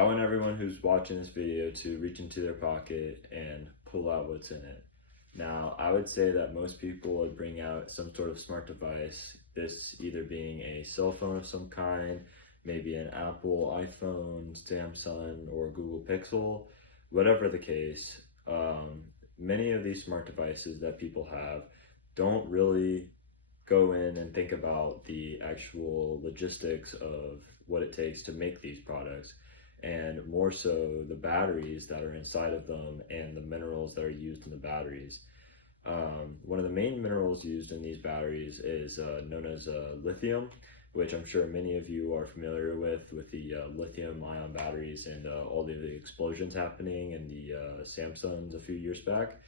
I want everyone who's watching this video to reach into their pocket and pull out what's in it. Now, I would say that most people would bring out some sort of smart device, this either being a cell phone of some kind, maybe an Apple iPhone, Samsung, or Google Pixel, whatever the case. Many of these smart devices that people have don't really go in and think about the actual logistics of what it takes to make these products, and more so the batteries that are inside of them and the minerals that are used in the batteries. One of the main minerals used in these batteries is known as lithium, which I'm sure many of you are familiar with the lithium ion batteries and all the explosions happening in the Samsungs a few years back.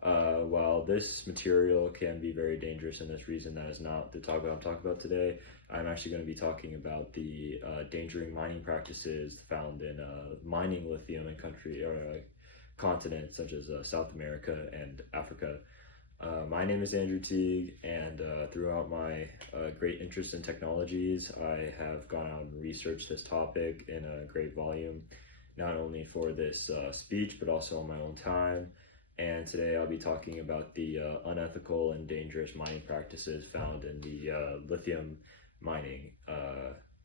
While this material can be very dangerous, and this reason that is not the topic I'm talking about today, I'm actually going to be talking about the dangerous mining practices found in mining lithium in continents such as South America and Africa. My name is Andrew Teague, and throughout my great interest in technologies, I have gone out and researched this topic in a great volume, not only for this speech, but also on my own time. And today I'll be talking about the unethical and dangerous mining practices found in the lithium mining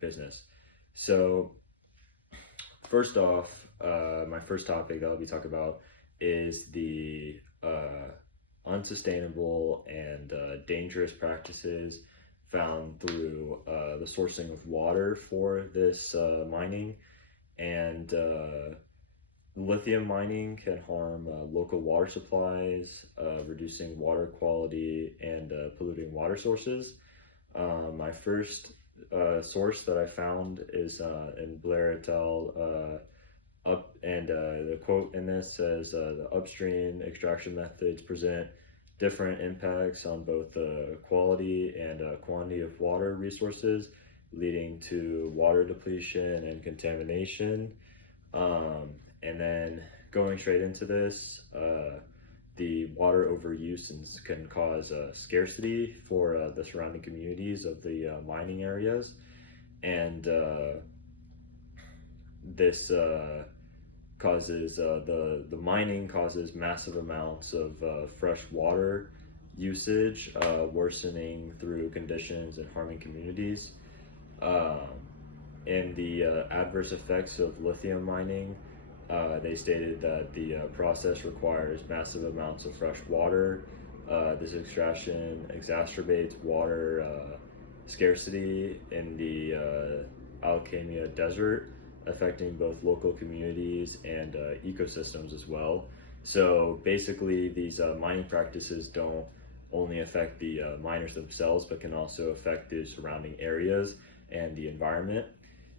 business. So first off, my first topic that I'll be talking about is the unsustainable and dangerous practices found through the sourcing of water for this mining. And lithium mining can harm local water supplies, reducing water quality and polluting water sources. My first source that I found is in Blair et al. The quote in this says the upstream extraction methods present different impacts on both the quality and quantity of water resources, leading to water depletion and contamination. And then going straight into this, the water overuse can cause scarcity for the surrounding communities of the mining areas. And this causes, the mining causes massive amounts of fresh water usage, worsening through conditions and harming communities. And the adverse effects of lithium mining, they stated that the process requires massive amounts of fresh water. This extraction exacerbates water scarcity in the Atacama Desert, affecting both local communities and ecosystems as well. So basically, these mining practices don't only affect the miners themselves, but can also affect the surrounding areas and the environment.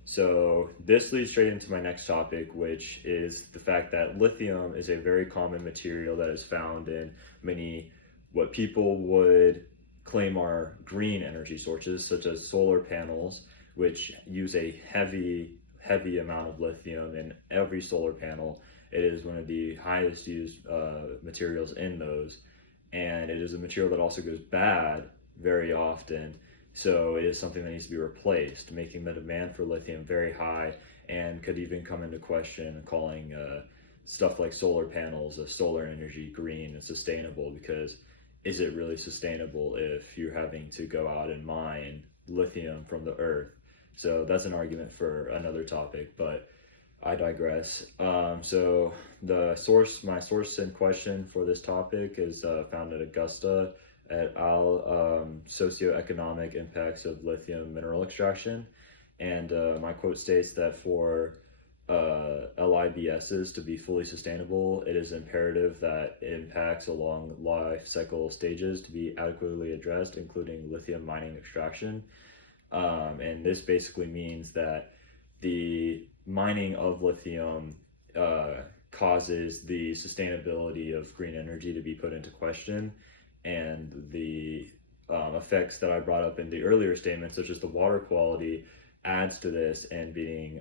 So this leads straight into my next topic, which is the fact that lithium is a very common material that is found in many what people would claim are green energy sources, such as solar panels, which use a heavy amount of lithium in every solar panel. It is one of the highest used materials in those, and it is a material that also goes bad very often. So it is something that needs to be replaced, making the demand for lithium very high, and could even come into question calling stuff like solar panels of solar energy green and sustainable, because is it really sustainable if you're having to go out and mine lithium from the earth? So that's an argument for another topic, but I digress. So my source in question for this topic is found at Augusta et al. Socioeconomic impacts of lithium mineral extraction. And my quote states that for LIBSs to be fully sustainable, it is imperative that impacts along life cycle stages to be adequately addressed, including lithium mining extraction. And this basically means that the mining of lithium causes the sustainability of green energy to be put into question, and the effects that I brought up in the earlier statement, such as the water quality, adds to this, and being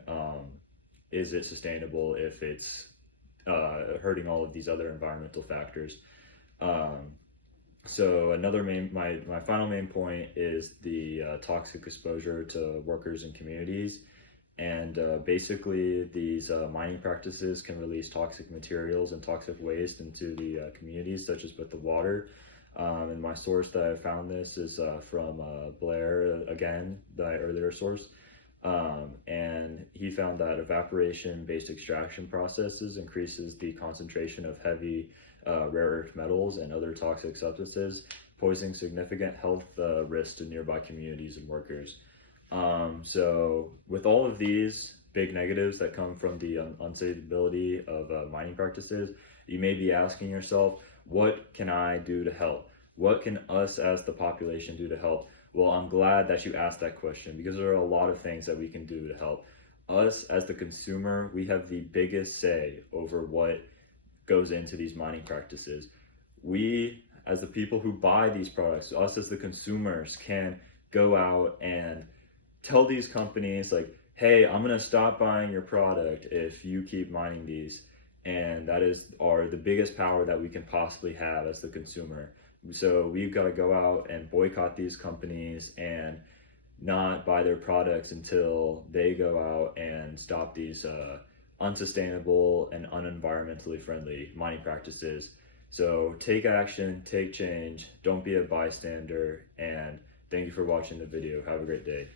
is it sustainable if it's hurting all of these other environmental factors. So my final main point is the toxic exposure to workers and communities. And basically, these mining practices can release toxic materials and toxic waste into the communities, such as with the water. And my source that I found this is from Blair, again, my earlier source. And he found that evaporation-based extraction processes increases the concentration of heavy rare earth metals and other toxic substances, posing significant health risks to nearby communities and workers. So with all of these big negatives that come from the unsustainability of mining practices, you may be asking yourself, what can I do to help? What can us as the population do to help? Well, I'm glad that you asked that question, because there are a lot of things that we can do to help. Us as the consumer, we have the biggest say over what goes into these mining practices. We, as the people who buy these products, us as the consumers, can go out and tell these companies like, hey, I'm gonna stop buying your product if you keep mining these. And that is the biggest power that we can possibly have as the consumer. So we've got to go out and boycott these companies and not buy their products until they go out and stop these unsustainable and unenvironmentally friendly mining practices. So take action, take change, don't be a bystander, and thank you for watching the video. Have a great day.